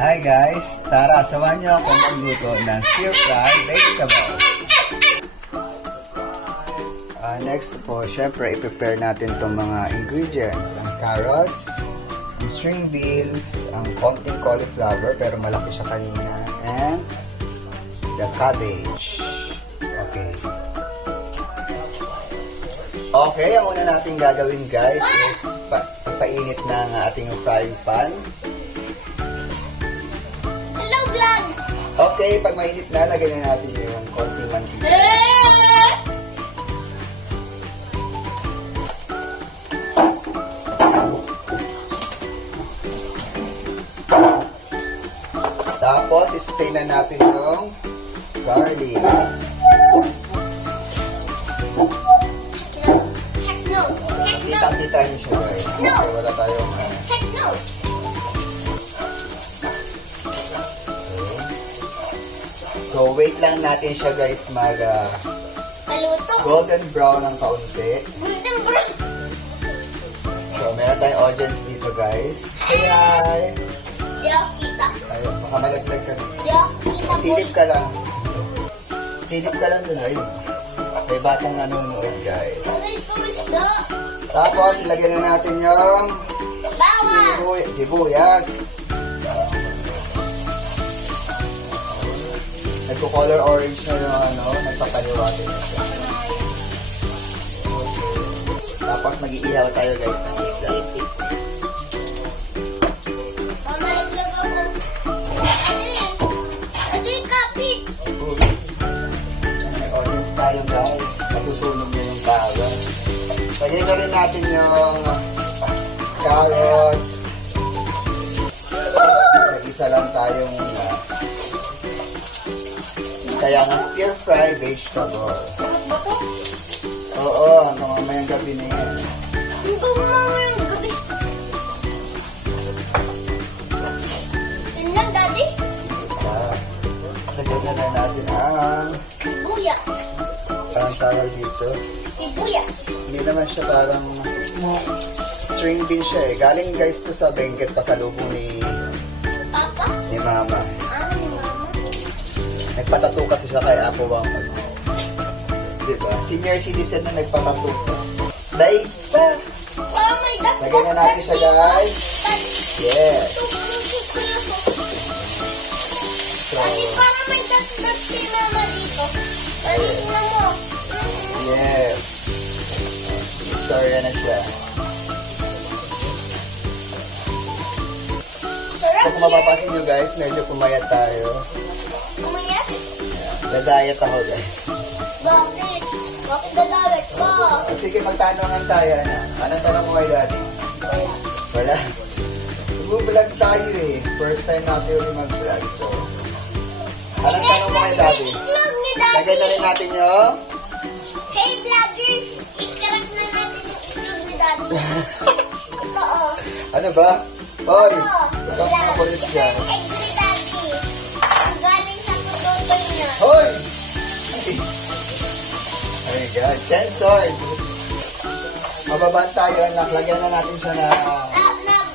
Hi guys! Tara, samahan niyo ako magluto ng stir-fried vegetables. Next po, syempre, i-prepare natin itong mga ingredients. Ang carrots, ang string beans, ang konting cauliflower, pero malaki siya kanina, and the cabbage. Okay. Okay, ang una natin gagawin guys is painit ng ating frying pan. Hello, vlog! Okay, pag mainit na, lagyan na natin yung konting mantika. Tapos, spray na natin yung garlic. Heck no! Heck no! Kitang-kita niyo siya guys. Kasi wala tayong Heck no! So, wait lang natin siya guys Maluto! golden brown ng kaunti. Golden brown! So, meron tayong audience dito guys. Say hi! Di ako kita. Ayun, baka malaglag ka na. Di ako kita. Silip ka lang. Silip ka lang dun. Ayun. May batang nanonood guys. Aray ko, isda. Tapos, ilagyan na natin yung Bawang! sibuyas. Nagko-color orange na yung nagpapaliwatin na siya. Tapos, mag-iihaw tayo guys ng isda. Mama, itlog ako. Ate! Ate, kapit! May audience tayo guys. Masusunog na yung bawang. Lagyan na rin natin yung carrots. Nag-isa lang tayo muna. Kaya nga stir-fry vegetable. Sarap ba to? Oo, hanggang mamayang gabi na yan. Hindi ko mamayang gabi. Yun lang, daddy. Lagyan na natin ang Sibuyas. parang tawag dito. Sibuyas. Hindi naman siya parang string bean siya eh. Galing guys to sa Benguet pasalubong ni Papa? Mama. Ni mama. Nagpatato kasi siya kay Apo Wangman. Diba? Senior citizen na nagpatato pa. Daig pa! Oh, may dat. Lagyan na natin siya guys. Yes. So, Daddy, parang may dat si mama dito. Daddy, tingnan mo. yes. Istorya na siya. Sarap. So kung mapapansin nyo guys, medyo pumayat tayo. Umayat? Nag-diet ako guys. Bakit? Bakit dadawit ko? Sige, magtanungan tayo na. Anong tanong mo kay daddy? Wala. Wala. Mag-vlog tayo eh. First time natin ulit mag-vlog. So, anong tanong mo kay daddy? Iklog ni daddy. Lagay na rin natin yung Hey vloggers, ikarap na natin yung iklog ni daddy. Totoo. ano ba? Hoy! Oo. Ikaw mga kulit Ito dyan. yung egg ni daddy. Ang galing sa tutotoy niya. Hoy! Oh my God. Censored! Mababaan tayo anak. Lagyan na natin siya na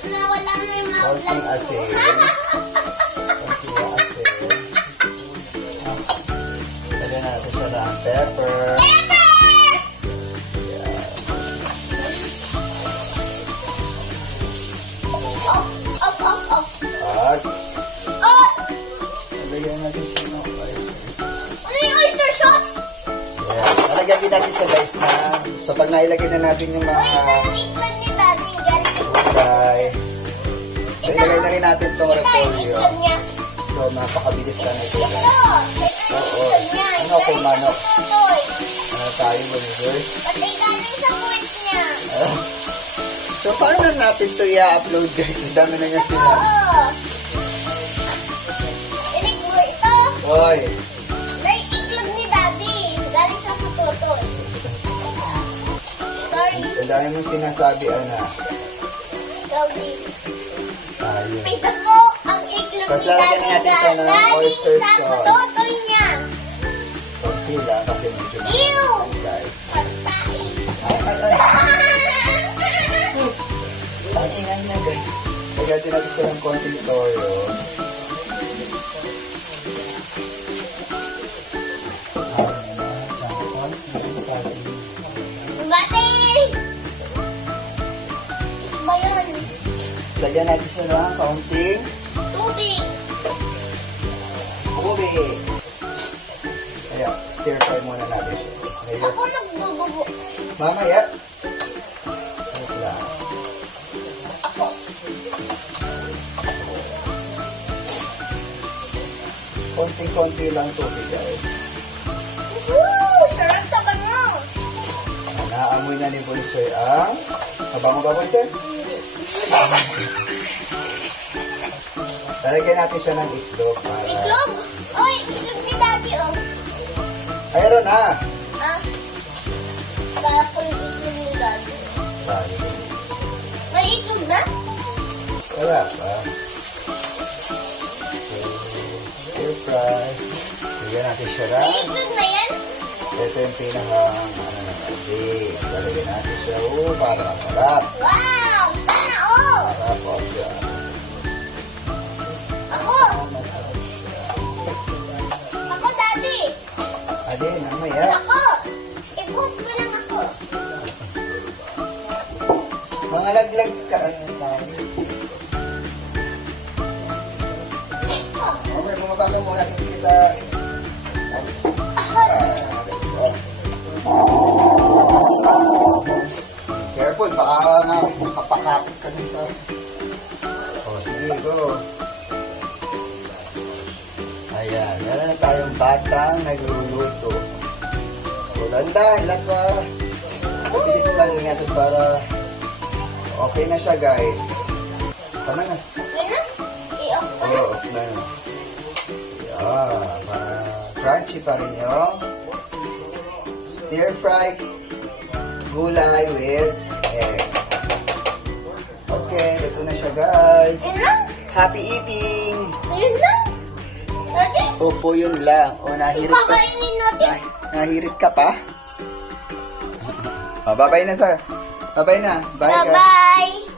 Nawala na yung mga konting vlog asin. ko. Konting asin. Lagyan natin siya ng pepper. Off, off, off. At Oh! lagyan natin siya ng oyster. Ano yung oyster sauce? Yes. Nalagyan din natin siya guys na so pag nailagay na natin yung Uy, mga ito yung iklog ni daddy. Galing. gulay, so ilagay na rin natin itong Ito yung repolyo. iklog niya. So napakabilis lang ito Ito. guys. Ito yung Oo. iklog niya. Ano kung Galing manok? sa tutoy. Ano tayo mag-work? Pati galing sa puwit niya. So paano na natin ito i-upload guys? Ang dami na niya sila. Oo. Tinig mo ito. Hoy! Dahil iklog ni daddy. Galing sa tutoy. Sorry. Ang dami mong sinasabi anak. Ikaw din. Ayun. Ito po ang iklog Tapos ni lalagyan daddy. natin siya ng Galing oyster sa sauce. tutoy niya. Konti lang kasi medyo Ew! guys. Pagkain. Ang ingay na guys. Lagyan din natin siya ng konting toyo. lagyan natin siya ng kaunting Tubig. tubig. Kaya, stir fry muna natin siya. Ngayon, Ako nagbububo. mamaya. Wait lang. Ako. Konting-konti lang tubig, guys. Woo! Sarap sa bango. Naamoy na ni Bunsoy ang kabango ba, Bunsoy? Hindi. Lalagyan natin siya ng itlog para... Itlog? Oy, itlog ni Daddy, oh. Ayun na! Ah? Kaya ko yung itlog ni Daddy. May itlog na? Wala pa. Stir fry. Lagyan natin siya May lang. itlog na yan? Ito yung pinaka base. Lalagyan natin siya. Para masarap. Wow! Sana all! Para po siya. Ako! Masarap siya. Ako, Daddy! Adi, namaya. Ako! I-post mo lang ako. Mga laglag ka. Okay, mga baka muna kita. Careful, baka nga mapakapit ka dun sa... Oh, sige, go. Ayan, meron na tayong batang nagluluto. So, dandahan lang ba? Mabilis lang niya ito para okay na siya, guys. Tama na. Yun na? I-off ko na. Oo, off na. Yeah, para crunchy pa rin yung stir-fried gulay with egg. Okay, ito na siya, guys. Yun lang? Happy eating! Yun lang? Daddy? Opo, yun lang. O, nahirit ka. Ipakainin natin? Nahirit ka pa? O, bye-bye na, sir. Bye-bye na. Bye, guys. Bye-bye!